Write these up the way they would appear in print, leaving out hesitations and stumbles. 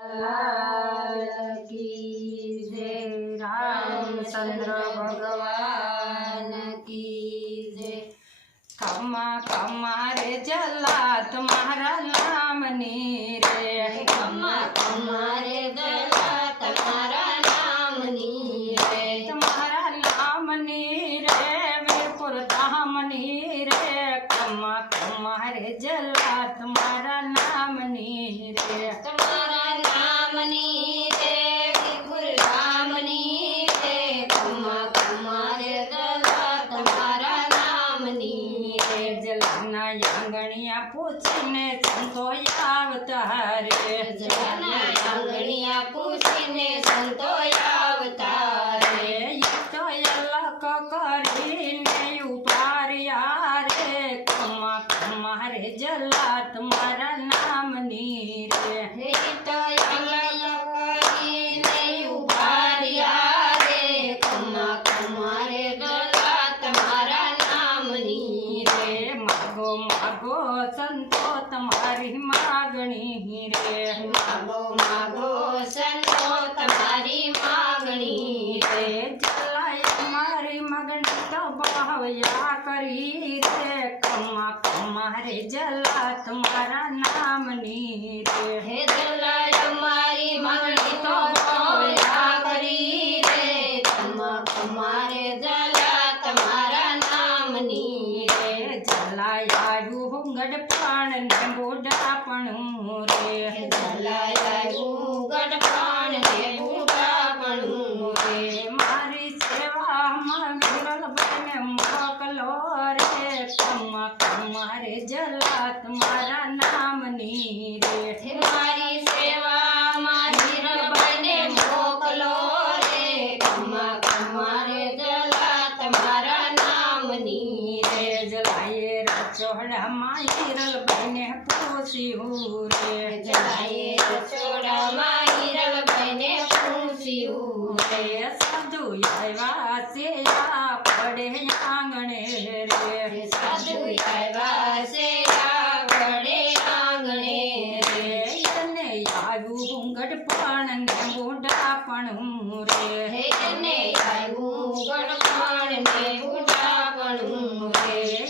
लाल की जय। रामचंद्र भगवान की जय। खमा खमा रे जलात मारा नाम नी रे। खमा खमा रे जलात मारा नाम नी रे। तुम्हारा नाम नी रे वीरपुर धाम नी रे। खमा खमा रे जलात मारा नाम नी रे। तुम्हारा नाम नी रे वीरपुर धाम नी रे। खमा खमा रे जलात मारा नाम नी रे। जलाना आंगणिया पूछने संतो आवतारे। जलाना आंगणिया पूछने संतो आवतारे। तो अलग करीने उपारिया रे। खमा खमा रे जलात मारा नाम नी रे। हे तो अलग करीने उपारिया रे। खमा खमा रे जलात मारा नाम नी रे। मागो मागो संतो तुम्हारी मागणी रे। मागो मागो संतो तुम्हारी मागणी रे। जलाई हमारी मगनी तो बावया करी रे। खमा खमा रे जला तुम्हारा नाम नी रे। हे जला हमारी मागणी तो बावया करी रे। खमा खमा रे जला तुम्हारा नाम नी रे। जलायायु गढ़पाण ने बूढ़ापण रे। जलायायु गढ़पाण ने बूढ़ापण रे। मारी सेवा में विरल बने मोकलो रे। खमा खमा रे जला तुम्हारा नाम नी रे। मारी सेवा माही बने मोकलो रे। खमा खमा रे जला तुम्हारा नाम नी रे। जलाए रचोड़ा माहिरल बने पूछियो रे। जलाए रचोड़ा माहिरल बने पूछियो रे। साधु आया से आ पड़े आंगणे रे। साधु आया से आ बड़े आंगणे रे। ने आयु गढ़पाण ने बूढ़ापण रे। हे ने आयु गढ़पाण ने बूढ़ापण रे।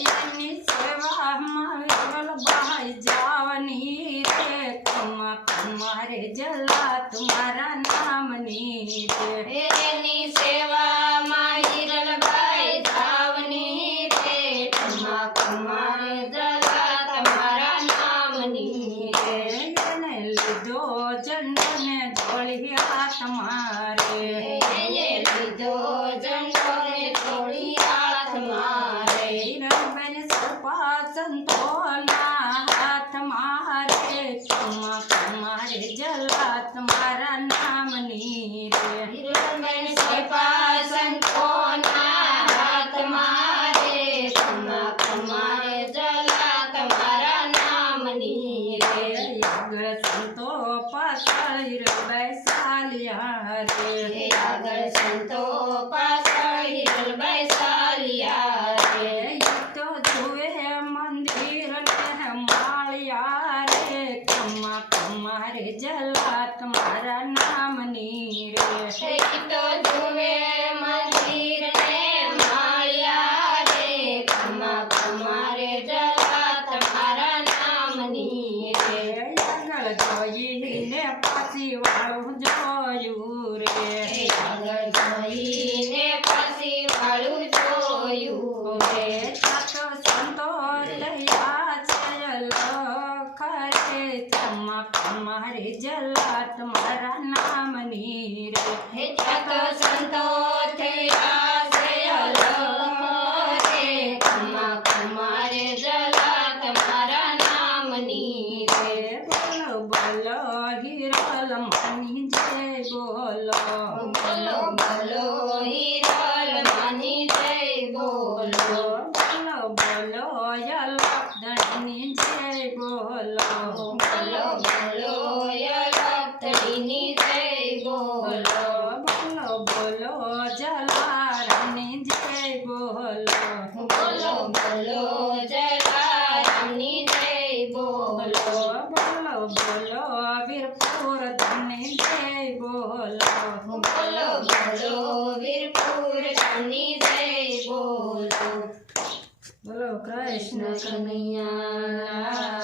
सेवा माल भाई जावनी रे। खमा खमा रे जला तुम्हारा नाम नी रे। हेनी सेवा माहिरल भाई धावनी रे। खमा खमा रे जला तुम्हारा नाम नी रे। લીધો ઝંડો ને જોડી હાથ મારે। ये લીધો ઝંડો ને થોડી હાથ મારે। હિરણબેન સપા સંતોના હાથ મારે। ખમા ખમા રે જલા તમારા નામની રે। હિરણબેન સપા સંતોના હાથ મારે। ખમા ખમા રે જલા તમારા નામની રે। આગળ સંતો પાછળ હિરણબાઈ ચાલ્યા રે। આગળ સંતો પાછળ હિરણબાઈ ચાલ્યા રે। તો જુએ મંદિર ને માળિયા રે। ખમા ખમા રે જલા તમારા નામની રે। તો જુએ મંદિર ને માળિયા રે। ખમા ખમા રે જલા તમારા નામની રે। આગળ જોઈને પાછી વાળું જોયું રે। આગળ જોઈને પાછી વાળું જોયું રે। સાતો સંતો દયા છે લખ રે। ખમા ખમા રે જલા તમારા નામની રે। હે જાતો સંતો થયા છે અલગ રે। ખમા ખમા રે જલા તમારા નામની રે। બોલો બોલો હિરલ માની જય બોલો। બોલો બોલો હિરલ માની જય બોલો। બોલો બોલો યલકધણીની જય બોલો। બોલો બોલો યલકધણીની જય બોલો। બોલો બોલો જલારામની જય બોલો। બોલો બોલો જલારામની જય બોલો। બોલો બોલો વીરપુર ગામની જય બોલો. બોલો બોલો વીરપુર ગામની જય બોલો. બોલો કૃષ્ણ કનૈયા